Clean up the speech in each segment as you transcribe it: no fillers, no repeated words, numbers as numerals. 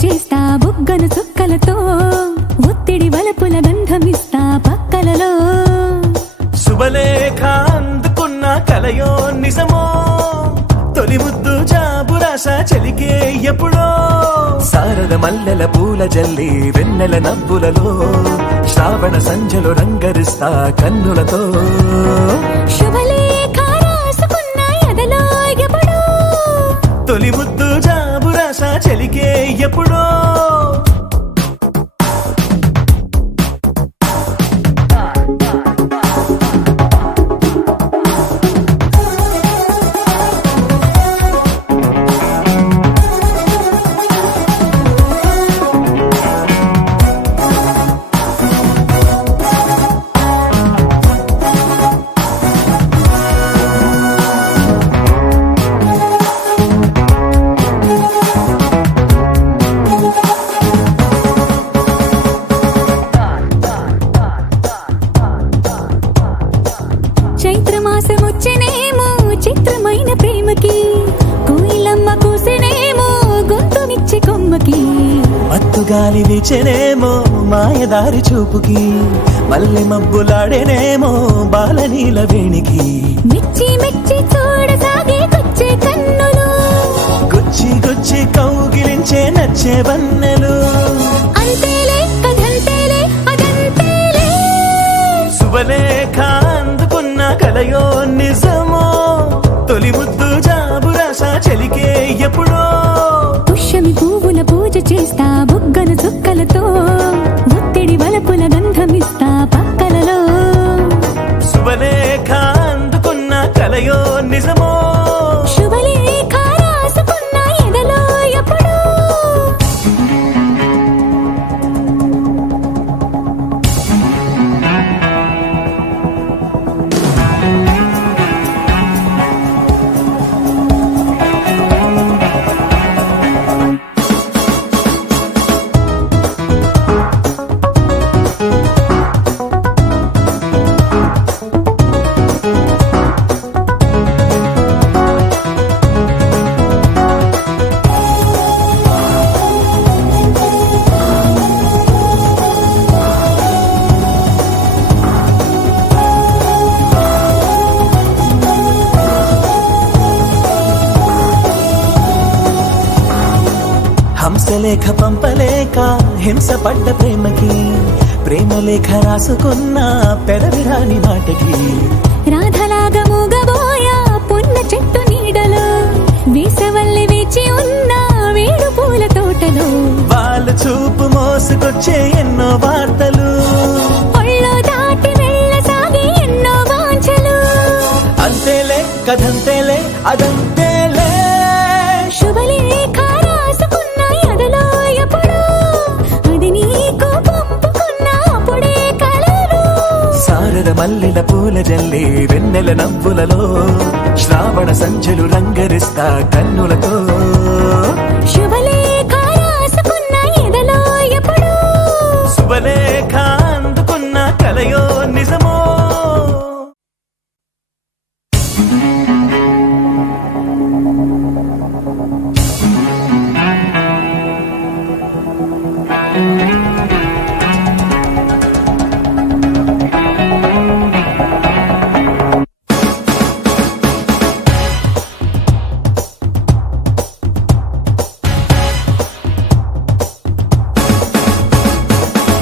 చేస్తా బుగ్గను చుక్కలతో ఒత్తిడి వలపుల గంధమిస్తా పక్కలలో శుభలేఖ అందుకున్న కలయో నిజమో తొలి ముద్దు జాబురాశ చెలికే ఎప్పుడో శారద మల్లెల పూల జల్లి వెన్నెల నవ్వులలో శ్రావణ సంధ్యలో రంగరిస్తా కన్నులతో శుభలేఖ రాసుకున్న ఎదలో ఎప్పుడో తొలి ముద్దు జాబురాశ చెలికే ఎప్పుడో చైత్రమాసమొచ్చెనేమో చిత్రమైన ప్రేమకి కోయిలమ్మ కూసెనేమో గొంతునిచ్చి కొమ్మకి మత్తుగాలి వీచెనేమో మాయదారి చూపుకి మల్లె మబ్బులాడేనేమో బాలనీల వేణికి మెచ్చి మెచ్చి చూడసాగే కొచ్చే కన్నులు గుచ్చి గుచ్చి కౌగిలించే నచ్చే వన్నెలు అంతేలే కథంతేలే అదంతేలే శుభలేఖ అందుకున్న కలయో నిజమో తొలి ముద్దు జాబురాశ చెలికే ఎప్పుడో పుష్యమి పువ్వుల పూజ చేస్తా బుగ్గను చుక్కలతో ఒత్తిడి వలపుల గంధమిస్తా పక్కలలో శుభలేఖ అందుకున్న కలయో నిజమో శుభలేఖ రాసుకున్న ఎదలో ఎప్పుడో హంసలేఖ పంపలేక హింస పడ్డ ప్రేమకి ప్రేమలేఖ రాసుకున్న పెదవిరాని మాటకి రాధలాగా మూగబోయా పొన్న చెట్టు నీడలో వీసవల్లి వేచి ఉన్న వేడు పూల తోటలో వాళ్ళ చూపు మోసుకొచ్చే ఎన్నో వార్తలు ఒళ్ళో దాటి వెళ్ళసాగి ఎన్నో వాంఛలు అంతేలే కథంతేలే అదంతేలే శుభలేఖ రాసుకున్న ఎదలో ఎప్పుడో అది నీకు పంపుకున్న అప్పుడే కలరు శారద మల్లెల పూల జల్లి వెన్నెల నవ్వులలో శ్రావణ సంధ్యలు రంగరిస్తా కన్నులతో శుభలేఖ రాసుకున్న ఎదలో ఎప్పుడో శుభలేఖ అందుకున్న కలయో నిజమో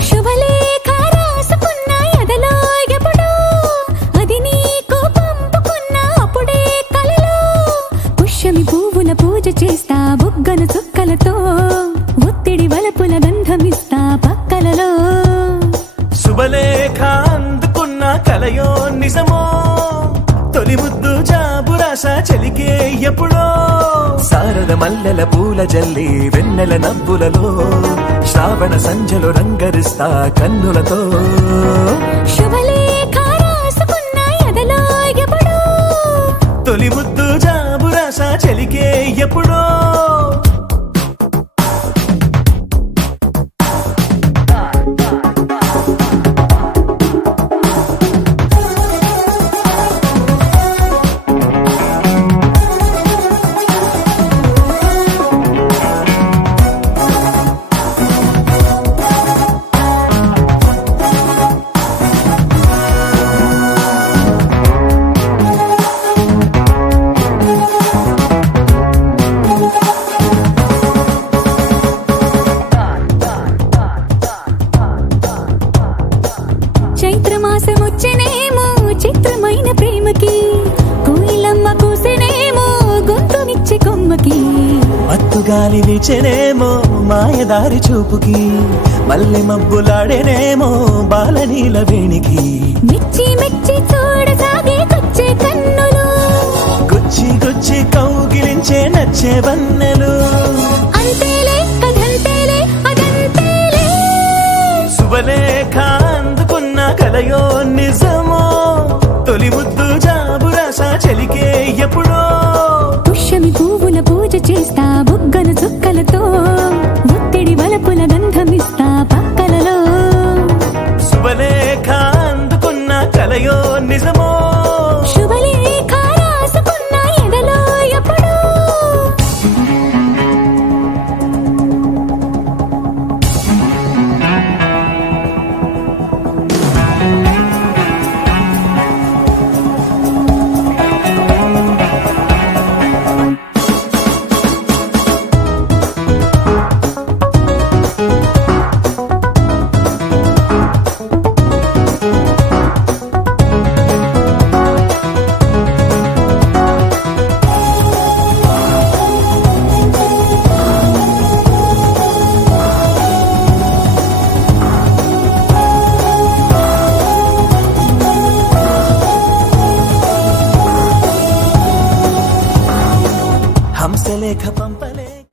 శుభలేఖ రాసుకున్న ఎదలో ఎప్పుడో అది నీకు పంపుకున్న అప్పుడే కలలో పుష్యమి పువ్వుల పూజ చేస్తా బుగ్గను చుక్కలతో ఒత్తిడి వలపుల గంధమిస్తా పక్కలలో శుభలేఖ అందుకున్న కలయో నిజమో తొలి ముద్దు జాబురాశ చెలికే ఎప్పుడో శారద మల్లెల పూల జల్లి వెన్నెల నవ్వులలో శ్రావణ సంధ్యలు రంగరిస్తా కన్నులతో శుభలేఖ రాసుకున్న ఎదలో ఎప్పుడో తొలి ముద్దు జాబు రాసా చెలికే ఎప్పుడో చైత్రమాసం వచ్చేనేమో చిత్రమైన ప్రేమకి కోయిలమ్మ కూసెనేమో గొంతునిచ్చే కొమ్మకి మత్తుగాలి వీచెనేమో మాయదారి చూపుకి మల్లె మబ్బులాడేనేమో బాలనీల వేణికి మెచ్చి మెచ్చి చూడసాగే కొచ్చే కన్నులు గుచ్చి గుచ్చి కౌగిలించే నచ్చే వన్నెలు అంతేలే కదంతేలే అదంతేలే శుభలేఖ అందుకున్న కలయో నిజమో తొలి ముద్దు జాబు రాసా చెలికే ఎప్పుడో పుష్యమి పువ్వుల పూజ చేస్తా బుగ్గ